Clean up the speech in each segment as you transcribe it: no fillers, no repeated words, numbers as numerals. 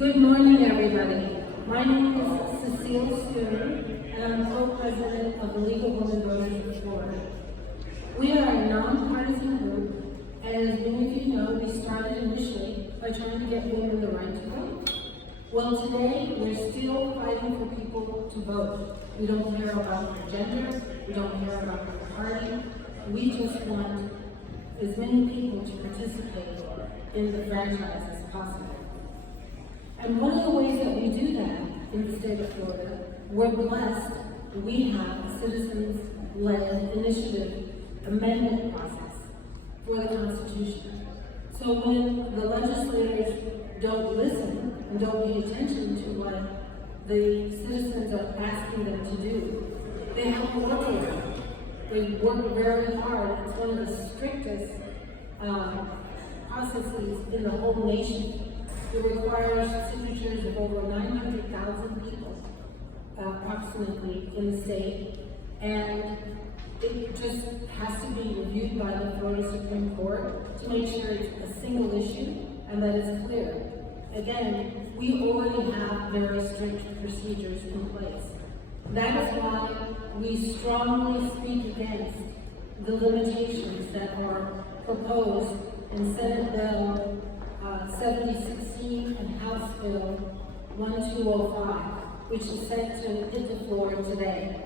Good morning, everybody. My name is Cecile Stewart, and I'm co-president of the League of Women Voters of Florida. We are a nonpartisan group, and as many of you know, we started initially by trying to get women the right to vote. Well, today, we're still fighting for people to vote. We don't care about their gender, we don't care about their party. We just want as many people to participate in the franchise as possible. And one of the ways that we do that in the state of Florida, we're blessed. We have a citizens-led initiative amendment process for the Constitution. So when the legislators don't listen and don't pay attention to what the citizens are asking them to do, they have to work with them. They work very hard. It's one of the strictest processes in the whole nation. It requires signatures of over 900,000 people, approximately, in the state, and it just has to be reviewed by the Florida Supreme Court to make sure it's a single issue and that it's clear. Again, we already have very strict procedures in place. That is why we strongly speak against the limitations that are proposed in Senate Bill 7016 and House Bill 1205, which is set to hit the floor today.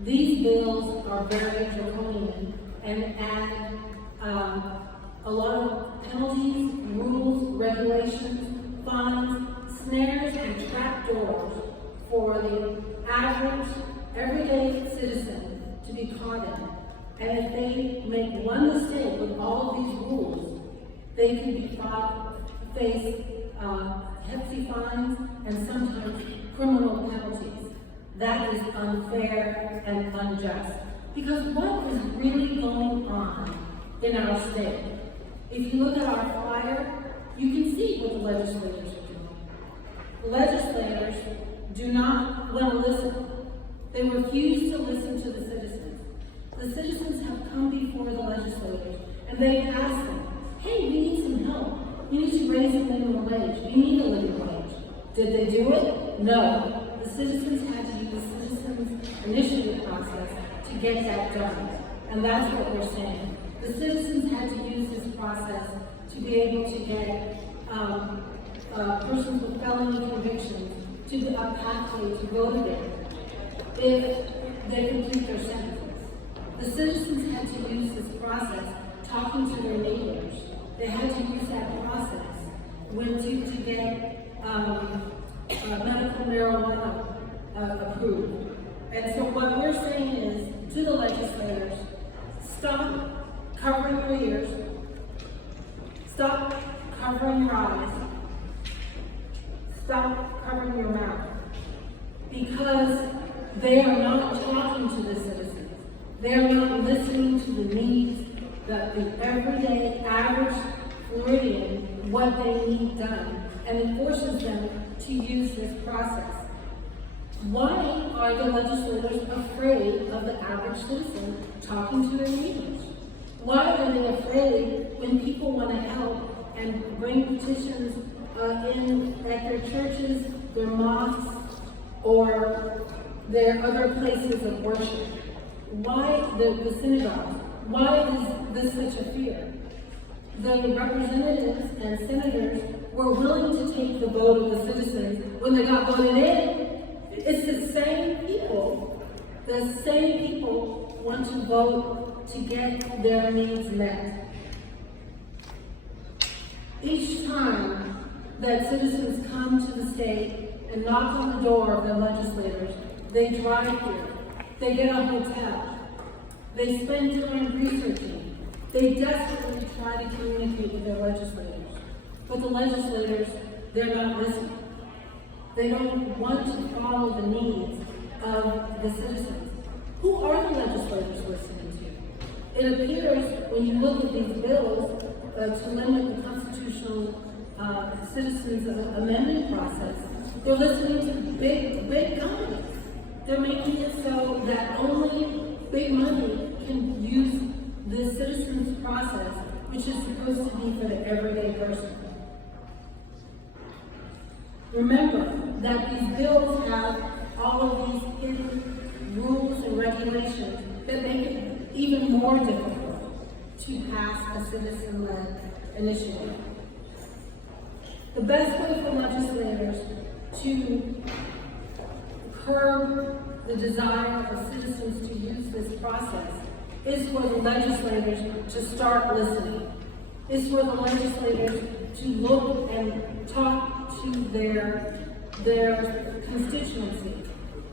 These bills are very draconian and add a lot of penalties, rules, regulations, fines, snares, and trapdoors for the average, everyday citizen to be caught in. And if they make one mistake with all of these rules, they can face hefty fines and sometimes criminal penalties. That is unfair and unjust. Because what is really going on in our state? If you look at our flyer, you can see what the legislators are doing. The legislators do not want to listen. They refuse to listen to the citizens. The citizens have come before the legislators and they've asked them, hey, we need some help. We need to raise the minimum wage. We need a living wage. Did they do it? No. The citizens had to use the citizens initiative process to get that done. And that's what we're saying. The citizens had to use this process to be able to get persons with felony convictions to a pathway to vote again if they complete their sentences. The citizens had to use this process talking to their neighbors. They had to use that process to get medical marijuana approved. And so what we're saying is to the legislators, stop covering your ears, stop covering your eyes, stop covering your mouth, because they are not talking to the citizens. They are not listening to the needs that the everyday average Floridian, what they need done, and it forces them to use this process. Why are the legislators afraid of the average citizen talking to their neighbors? Why are they afraid when people want to help and bring petitions in at their churches, their mosques, or their other places of worship? Why the synagogues? Why is this such a fear? The representatives and senators were willing to take the vote of the citizens when they got voted in. It's the same people. The same people want to vote to get their needs met. Each time that citizens come to the state and knock on the door of their legislators, they drive here. They get a hotel. They spend time researching. They desperately try to communicate with their legislators. But the legislators, they're not listening. They don't want to follow the needs of the citizens. Who are the legislators listening to? It appears, when you look at these bills, to limit the constitutional citizens' amendment process, they're listening to big companies. They're making it so that only big money can use the citizens' process, which is supposed to be for the everyday person. Remember that these bills have all of these hidden rules and regulations that make it even more difficult to pass a citizen-led initiative. The best way for legislators to curb the desire of citizens to use this process is for the legislators to start listening. Is for the legislators to look and talk to their constituency.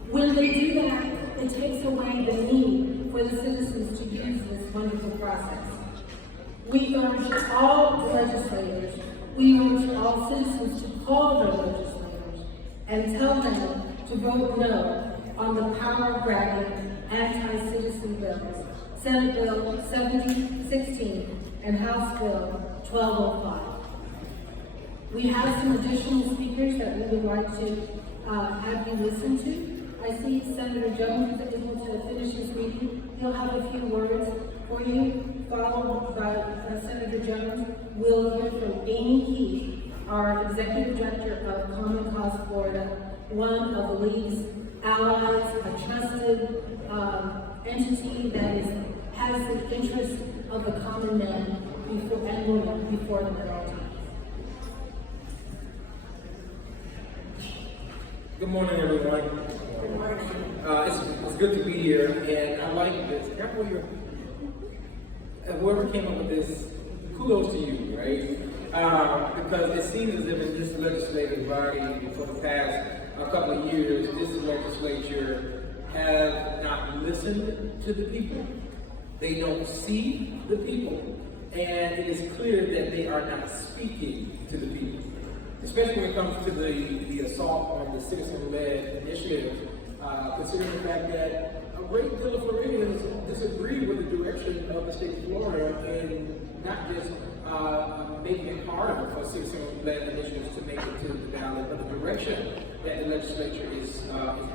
When they do that, it takes away the need for the citizens to use this wonderful process. We urge all legislators, we urge all citizens to call their legislators and tell them to vote no on the power-grabbing anti-citizen bills, Senate Bill 7016 and House Bill 1205. We have some additional speakers that we would like to have you listen to. I see Senator Jones is able to finish his meeting. He'll have a few words for you, followed by Senator Jones. We'll hear from Amy Keith, our Executive Director of Common Cause Florida, one of the League's allies, a trusted entity that has the interest of the common man and woman before them at all times. Good morning, everyone. Good morning. It's good to be here, and I like this. Whoever came up with this, kudos to you, right? Because it seems as if in this legislative body for the past couple of years, this legislature have not listened to the people. They don't see the people, and it is clear that they are not speaking to the people. Especially when it comes to the assault on the citizen-led initiative, considering the fact that a great deal of Floridians disagree with the direction of the state of Florida in not just making it harder for citizen-led initiatives to make it to the ballot, but the direction that the legislature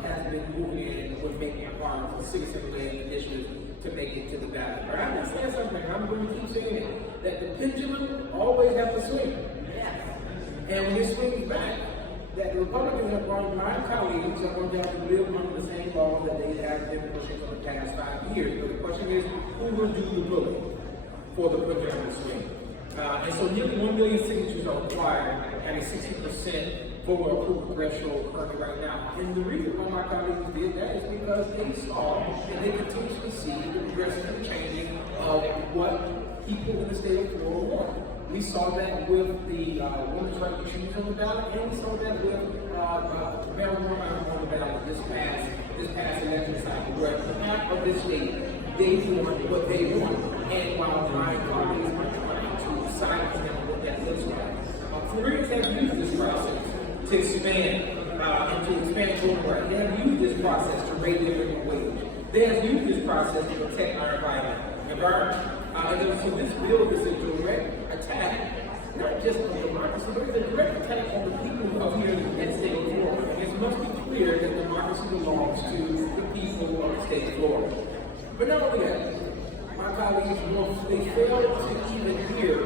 has been moving in with making it harder for citizen-led initiatives to make it to the ballot. But I'm going to say something, I'm going to keep saying it, that the pendulum always has to swing. And when it swings back, that the Republicans have gone, my colleagues are going to have to live under the same laws that they have been pushing for the past 5 years. But the question is, who will do the pulling for the pendulum to swing? And so nearly 1 million signatures are required, and a 60% voter approval threshold currently right now. And the reason why my colleagues did that is because they saw and they continuously see the progressive changing of what people in the state of Florida want. We saw that with the women's right to choose on the ballot, and we saw that with marijuana on the ballot this past election cycle, where half of the state, they want what they want. And while my colleagues are trying to silence them on what that looks like, Floridians have used this process to expand voting rights. They have used this process to raise their living wage. They have used this process to protect our environment. And so this bill is a direct attack, not just on democracy, but it's a direct attack on the people of here in the state of Florida. And it must be clear that democracy belongs to the people of the state of Florida. But not only that, my colleagues, they fail to even hear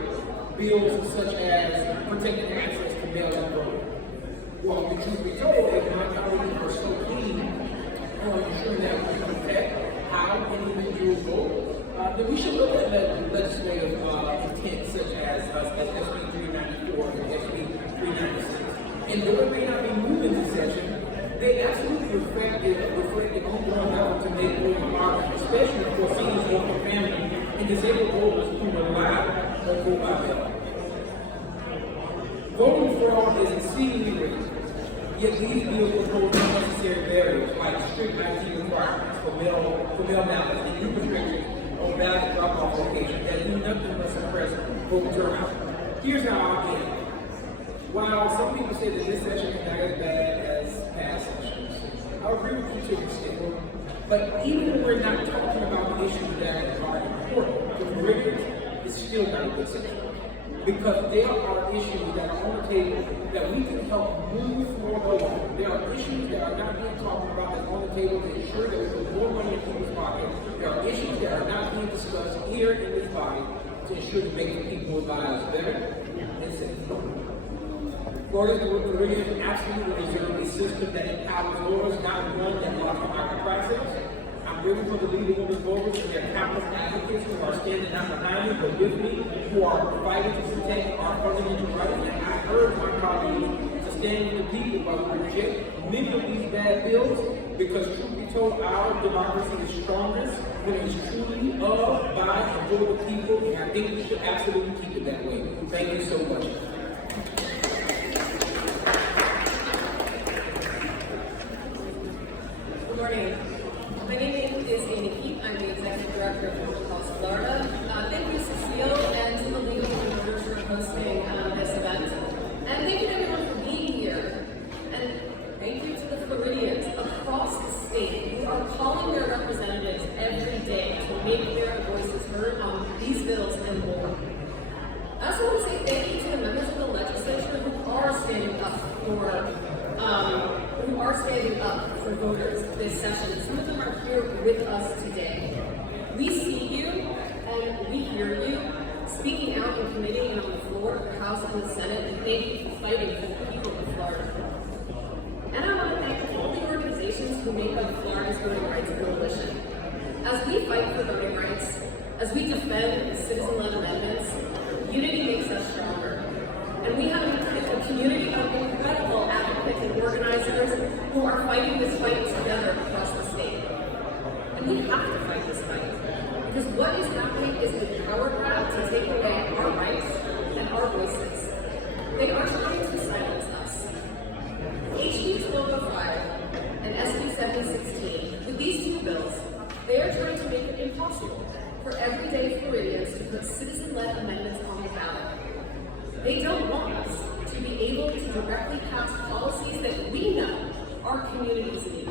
bills such as protecting access to mail-in voting. Well, the truth be told, if my colleagues are so keen on ensuring that we protect how individuals vote, then we should look at legislative intent such as SB 394 and SB 396. And though it may not be moved in this session, they absolutely reflect the ongoing effort to make voting harder, especially for seniors, working families, and disabled voters who rely on vote by mail. Voting fraud is exceedingly rare, yet these bills propose unnecessary barriers like strict ID requirements for mail ballots and new restrictions on ballot drop-off locations that do nothing but suppress voter turnout. Here's how I end. While some people say that this session is not as bad as past sessions, I agree with you to an extent. But even if we're not talking about the issues that are important to Floridians, it's still not a good session. Because there are issues that are on the table that we can help move Florida along. There are issues that are not being talked about that's on the table to ensure that we put more money in people's pockets. There are issues that are not being discussed here in this body to ensure to make people's lives better and safer. Floridians absolutely system that empowers voters, not one that locks behind the process. I'm really for the League of Women Voters and their countless advocates who are standing not behind me, but with me, who are fighting to protect our fundamental rights. And I urge my colleagues to stand with the people while we reject many of these bad bills, because truth be told, our democracy is strongest when it's truly of, by, and for the people, and I think we should absolutely keep it that way. Thank you so much. Good morning. My name is Amy Keith. I'm the Executive Director of Public Health Florida. Thank you, Cecile, and to the League of Women Voters for hosting this event. And thank you everyone for being here. And thank you to the Floridians across the state who are calling their representatives every day to make their voices heard on these bills and more. I also want to say thank you to the members of the legislature who are standing up for voters this session. Some of them are here with us today. We see you and we hear you speaking out in committee and on the floor of the House and the Senate, and thank you for fighting for the people of Florida. And I want to thank all the organizations who make up Florida's Voting Rights Coalition. As we fight for voting rights, as we defend citizen-led amendments, unity makes us stronger. And we have a community of incredible advocates and organizers who are fighting this fight together across the state. And we have to fight this fight, because what is happening is a power grab to take away our rights and our voices. They are trying to silence us. HB 1205 and SB 716, with these two bills, they are trying to make it impossible for everyday Floridians to put citizen-led amendments on the ballot. They don't want us to be able to directly pass policies that we know our communities need.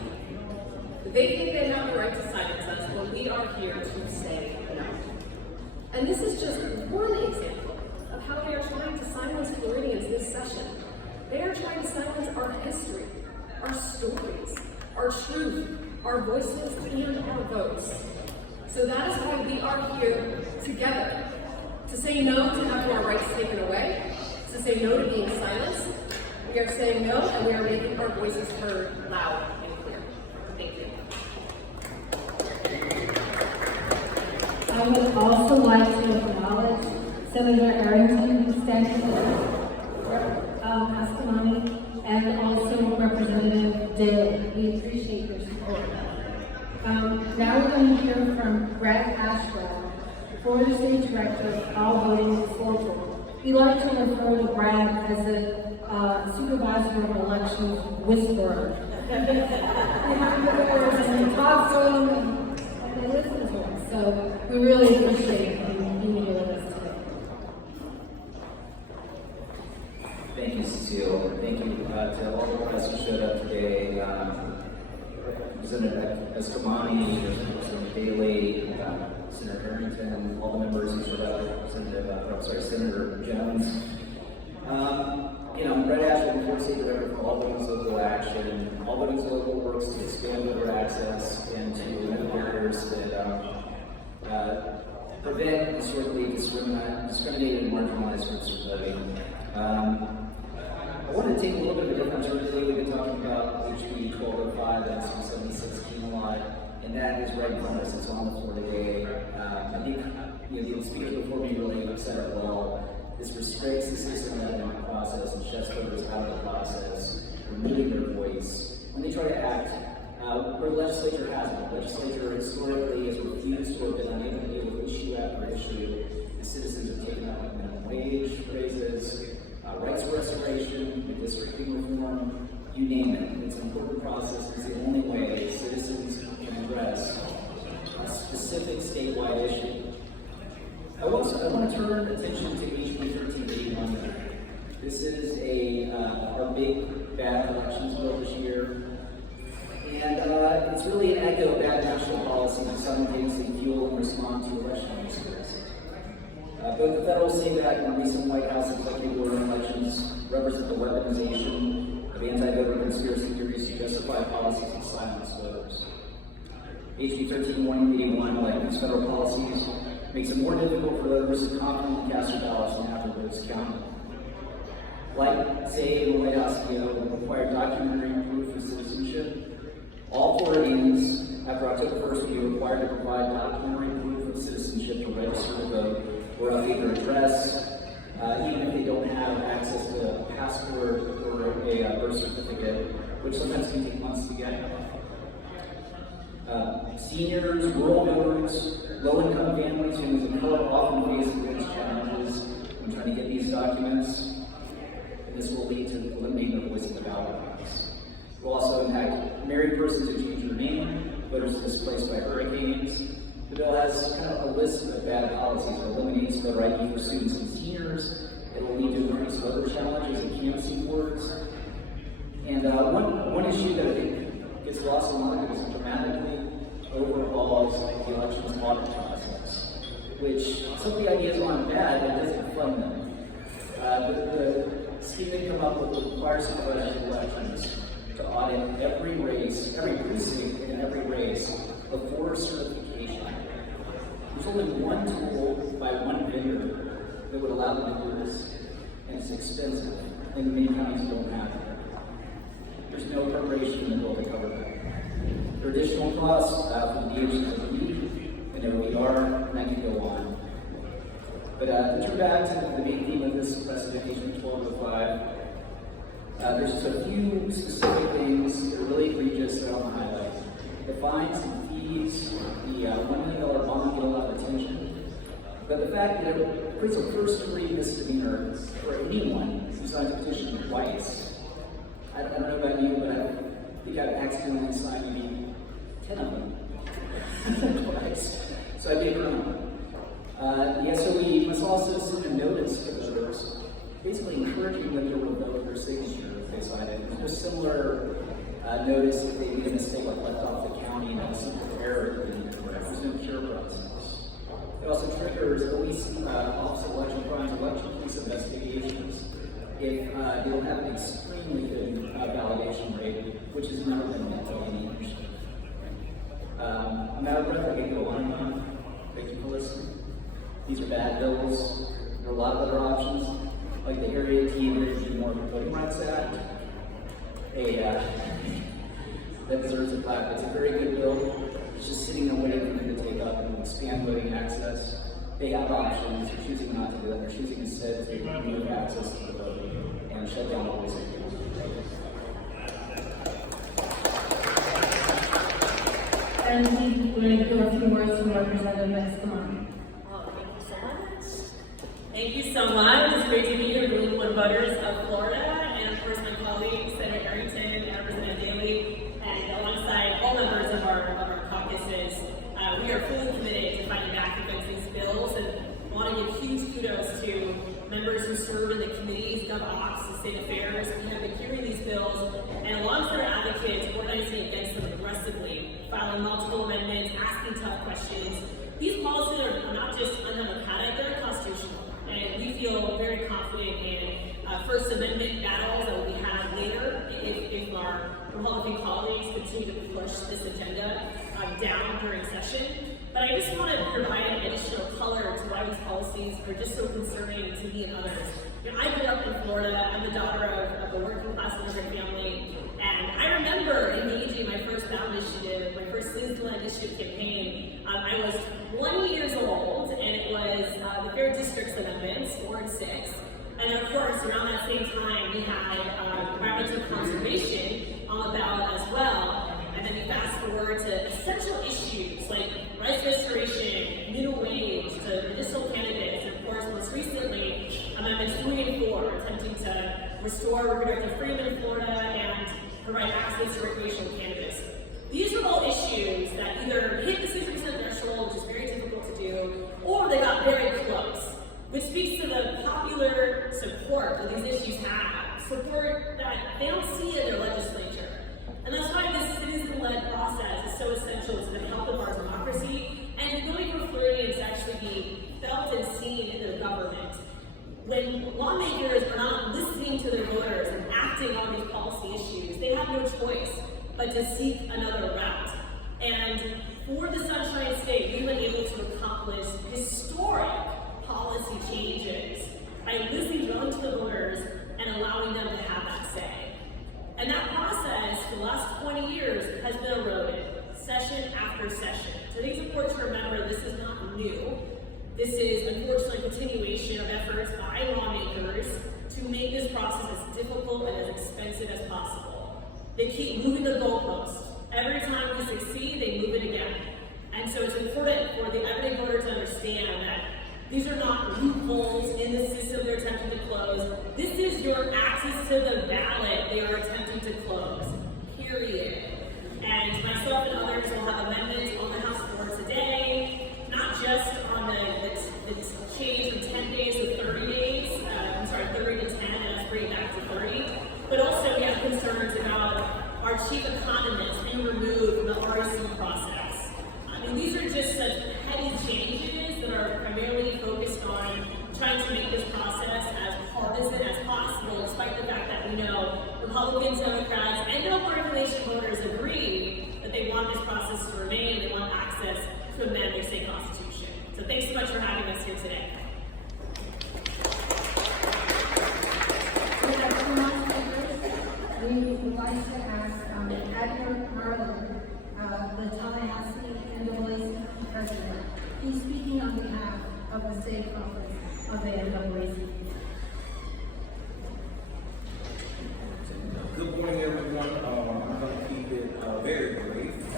They think they have the right to silence us when we are here to say no. And this is just one example of how they are trying to silence Floridians this session. They are trying to silence our history, our stories, our truth, our voices, and our votes. So that is why we are here together, to say no to having our rights taken away, to say no to being silenced. We are saying no, and we are making our voices heard loud and clear. Thank you. I would also like to acknowledge Senator Arrington, who's standing for Askamani, and also Representative Daley. We appreciate your support. Now we're going to hear from Brad Ashwell, Florida State Director of All Voting is Local. We like to refer to Brad as a supervisor of elections whisperer. Behind the doors, and he talks to them and they listen to him. So we really appreciate him being here with us today. Thank you, Cecile. Thank you to all the press who showed up today. Representative Escamani, Representative Daley, Senator Arrington, all the members who showed up, Senator Jones. I'm Brett Ashwell, Florida State Director for All Voting Local Action. All Voting Local works to expand voter access and to remove barriers that prevent disorderly, discriminated, and marginalized groups from voting. I want to take a little bit of a different turn today. We've been talking about HB 1205, that's 716 a lot, and that is right in front of us. It's on the floor today. I think the speaker before me really said it well. This restricts the citizen-led process and shuts voters out of the process, removing their voice when they try to act where the legislature hasn't. The legislature historically has refused or been unable to deal with issue after issue. The citizens are taking up minimum wage raises, rights restoration, redistricting reform, you name it. It's an important process. It's the only way citizens can address a specific statewide issue. I want to turn attention to HB 1381. This is our big bad elections bill this year. And it's really an echo of bad national policy to simultaneously fuel and respond to election conspiracy. Both the federal state act and recent White House executive order on elections represent the weaponization of anti-voter conspiracy theories to justify policies that silence voters. HB 1381, like these federal policies, makes it more difficult for voters to confidently cast their ballots and have their votes counted. Like, say, the White House bill required documentary proof of are required to provide documentary proof of citizenship to register to vote or update their address, even if they don't have access to a passport or a birth certificate, which sometimes can take months to get. Seniors, rural voters, low-income families, families of color often face advanced challenges when trying to get these documents. And this will lead to eliminating their voice in the ballot box. It will also impact married persons who change their name, voters displaced by hurricanes. The bill has kind of a list of bad policies. It eliminates voter ID for students and seniors. It will lead to increased voter challenges and canvassing boards. And one issue that I think gets lost in the market is dramatically overhauls the elections audit process, which some of the ideas aren't bad, but it doesn't fund them. The scheme they come up with requires supervisors of elections to audit every race, every precinct, and every race before certification. There's only one tool by one vendor that would allow them to do this, and it's expensive, and many counties don't have it. There's no preparation in the bill to cover that. There are additional costs for the DHS and OER, and I can go on. But to turn back to the main theme of this specification 1205, there's just a few specific things that are really egregious that I want to highlight. The fines and fees, the $1 million bond get a lot of attention. But the fact that it creates a first-degree misdemeanor for anyone who signs a petition twice. I don't know about you, but I think I've accidentally signed maybe 10 of them twice. So I'd be a criminal. The SOE must also send a notice to voters, basically encouraging them to revoke their signature if they sign it. There's a similar notice if they made a mistake like left off the county and a simple error, there's no cure process. It also triggers Office of Election Crimes, election police investigations if they don't have an extremely good validation rate, which has never been met to any industry. I'm out of breath, I can go on and on. Thank you for listening. These are bad bills. There are a lot of other options, like the Area T Energy More Voting Rights Act. That deserves a plaque. It's a very good bill. It's just sitting there waiting for them to take up and expand voting access. They have options. They're choosing not to do that. They're choosing instead to remove access to the vote and shut down all these things. And we're going to hear a few words from Representative Max. Come on. Oh, thank you so much. It's great to be here with the voters of Florida, and of course my colleagues, Senator Arrington and Representative Daley, and alongside all members of our caucuses. We are fully committed to fighting back against these bills, and want to give huge kudos to members who serve in the committees, Gov Ops, and State Affairs. We have been hearing these bills, and alongside our advocates, organizing against them aggressively, filing multiple amendments, asking tough questions. These policies are not just undemocratic, they're constitutional. And we feel very confident in First Amendment battles that will be had later if our Republican colleagues continue to push this agenda down during session. But I just want to provide additional color to why these policies are just so concerning to me and others. You know, I grew up in Florida. I'm the daughter of a working class immigrant family. And I remember engaging my first ballot initiative, my first Citizen Initiative campaign. I was 20 years old, and it was the Fair Districts Amendments, 4 and 6. And of course, around that same time, we had environmental conservation on the ballot as well. And then you fast forward to essential issues like rights restoration, minimum wage, to medicinal cannabis, and of course, most recently, Amendments 3 and 4, attempting to restore reproductive freedom in Florida and provide access to recreational cannabis. These are all issues that either hit the 60% threshold, which is very difficult to do, or they got very close, which speaks to the popular support that these issues have, support that they don't see in their legislature. And that's why this citizen-led process is so essential to the health of our democracy and really for Floridians to actually be felt and seen in their government. When lawmakers are not listening to their voters and acting on these policy issues, they have no choice but to seek another route. And for the Sunshine State, we've been able to accomplish historic policy changes by listening to the voters and allowing them to have that say. And that process for the last 20 years has been eroded. session after session. So I think it's important to remember this is not new. This is unfortunately a continuation of efforts by lawmakers to make this process as difficult and as expensive as possible. They keep moving the goalpost. Every time we succeed, they move it again. And so it's important for the everyday voter to understand that these are not loopholes in the system they're attempting to close. This is your access to the ballot they are attempting to close, period. And myself and others will have amendments on the House floor today, not just on the change from 10 days to 30 days, 30 to 10, and let's bring it back to 30, but also we have concerns about our chief economist being removed from the REC process. I mean, these are just such petty changes that are primarily focused on trying to make this process as partisan as possible, despite the fact that we know Republicans, Democrats, and no regulation voters agree that they want this process to remain, they want access to amend their state constitution. So thanks so much for having us here today. We would like to ask Admiral Marlin, the Tallahassee NAACP president. He's speaking on behalf of the state conference of the NAACP. Good morning, everyone. I'm going to keep it very brief. I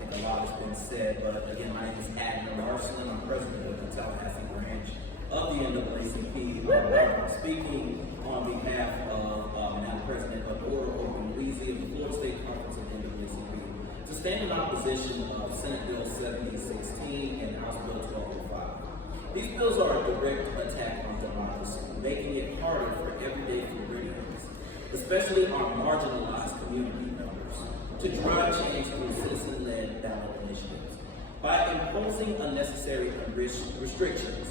think a lot has been said, but again, my name is Admiral Marlin. I'm president of the Tallahassee branch of the NAACP. I'm speaking on behalf of Madam President Adora Ogunwusi of the Florida State Conference of the NAACP to stand in opposition of Senate Bill 7016 and House Bill 1205. These bills are a direct attack on democracy, making it harder for everyday Floridians, especially our marginalized community members, to drive change through citizen-led ballot initiatives. By imposing unnecessary restrictions,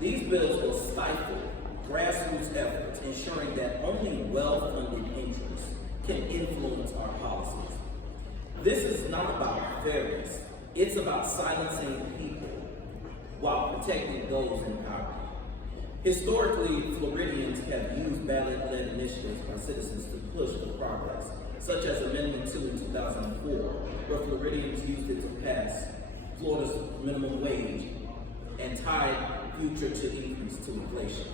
these bills will stifle grassroots efforts, ensuring that only well-funded interests can influence our policies. This is not about fairness. It's about silencing people while protecting those in power. Historically, Floridians have used ballot-led initiatives by citizens to push for progress, such as Amendment 2 in 2004, where Floridians used it to pass Florida's minimum wage and tied future to increase to inflation.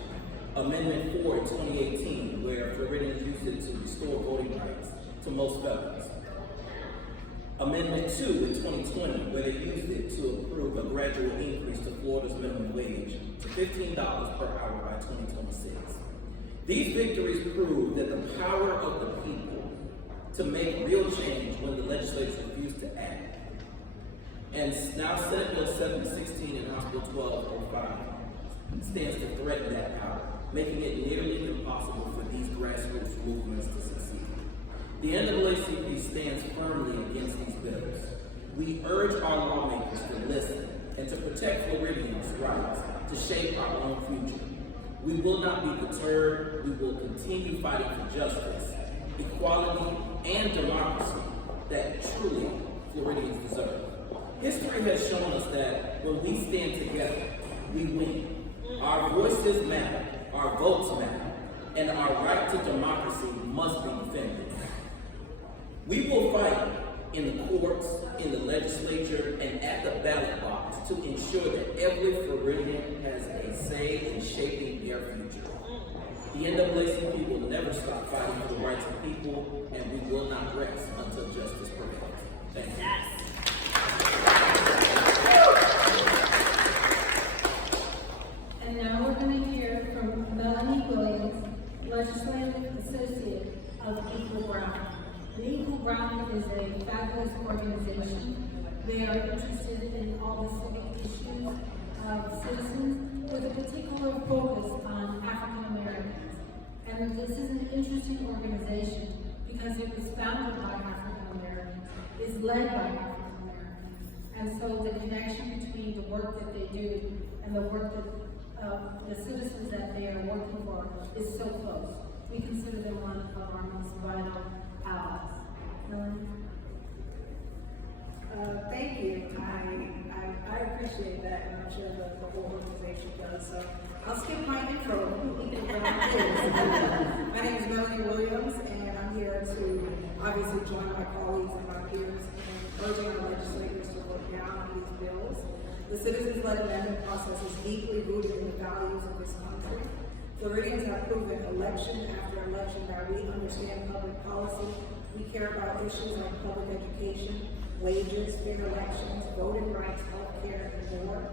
Amendment 4 in 2018, where Floridians used it to restore voting rights to most felons. Amendment 2 in 2020, where they used it to approve a gradual increase to Florida's minimum wage to $15 per hour by 2026. These victories prove that the power of the people to make real change when the legislature refused to act. And now Senate Bill 716 and House Bill 1205 stands to threaten that power, making it nearly impossible for these grassroots movements to succeed. The NAACP stands firmly against these bills. We urge our lawmakers to listen and to protect Floridians' rights to shape our own future. We will not be deterred. We will continue fighting for justice, equality, and democracy that truly Floridians deserve. History has shown us that when we stand together, we win. Our voices matter, our votes matter, and our right to democracy must be defended. We will fight in the courts, in the legislature, and at the ballot box to ensure that every Floridian has a say in shaping their future. The NAACP will never stop fighting for the rights of people, and we will not rest until justice prevails. Thank you. Yes. And now we're going to hear from Melanie Williams, Legislative Associate of Equal Ground. The Equal Ground is a fabulous organization. They are interested in all the civic issues of citizens with a particular focus on African Americans. And this is an interesting organization because it was founded by African Americans, is led by African Americans. And so the connection between the work that they do and the work that the citizens that they are working for is so close. We consider them one of our most vital allies. Melanie? Thank you. I appreciate that, and I'm sure the whole organization does. So I'll skip my intro. My name is Melanie Williams, and I'm here to obviously join my colleagues and my peers in urging our legislators to work down on these bills. The citizens-led amendment process is deeply rooted in the values of this country. Floridians have proven election after election that we understand public policy. We care about issues like public education, wages, fair elections, voting rights, healthcare, and more.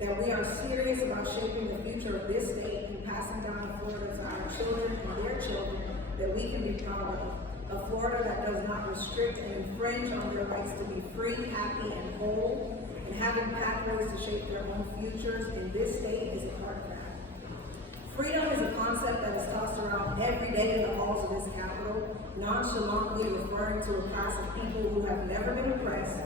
That we are serious about shaping the future of this state and passing down to Florida to our children and their children that we can be proud of. A Florida that does not restrict and infringe on their rights to be free, happy, and whole, and having pathways to shape their own futures in this state is a part of that. Freedom is a concept that is tossed around every day in the halls of this capital, nonchalantly referring to a class of people who have never been oppressed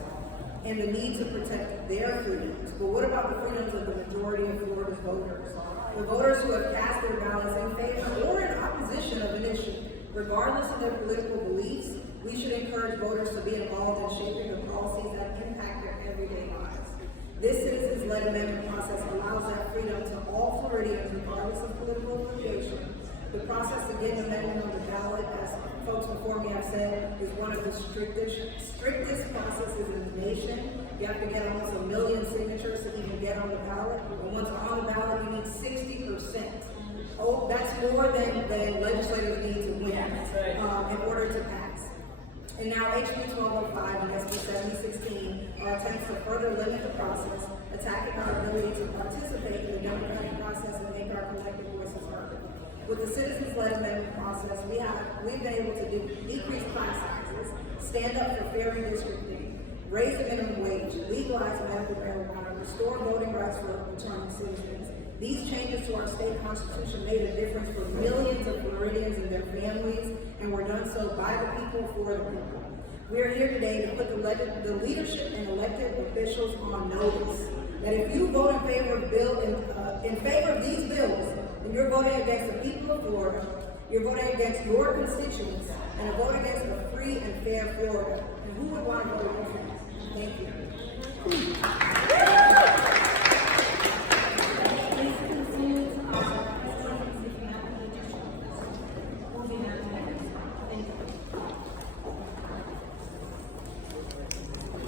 and the need to protect their freedoms. But what about the freedoms of the majority of Florida's voters? The voters who have cast their ballots in favor or in opposition of an issue. Regardless of their political beliefs, we should encourage voters to be involved in shaping the policies that impact their everyday lives. This citizens-led amendment process allows that freedom to all Floridians, regardless of political affiliation. The process to get an amendment on the ballot, as folks before me have said, is one of the strictest processes in the nation. You have to get almost 1 million signatures to even get on the ballot. And once on the ballot, you need 60%. Oh, that's more than legislators need to win in order to pass. And now HB 1205 and SB 7016 are attempts to further limit the process, attacking our ability to participate in the democratic process and make our collective voices heard. With the citizens-led amendment process, we've been able to decrease class sizes, stand up for fair redistricting, raise the minimum wage, legalize medical marijuana, restore voting rights for returning citizens. These changes to our state constitution made a difference for millions of Floridians and their families, and were done so by the people for the people. We are here today to put the leadership and elected officials on notice that if you vote in favor of these bills, then you're voting against the people of Florida, you're voting against your constituents, and a vote against a free and fair Florida. And who would want to vote against that? Thank you.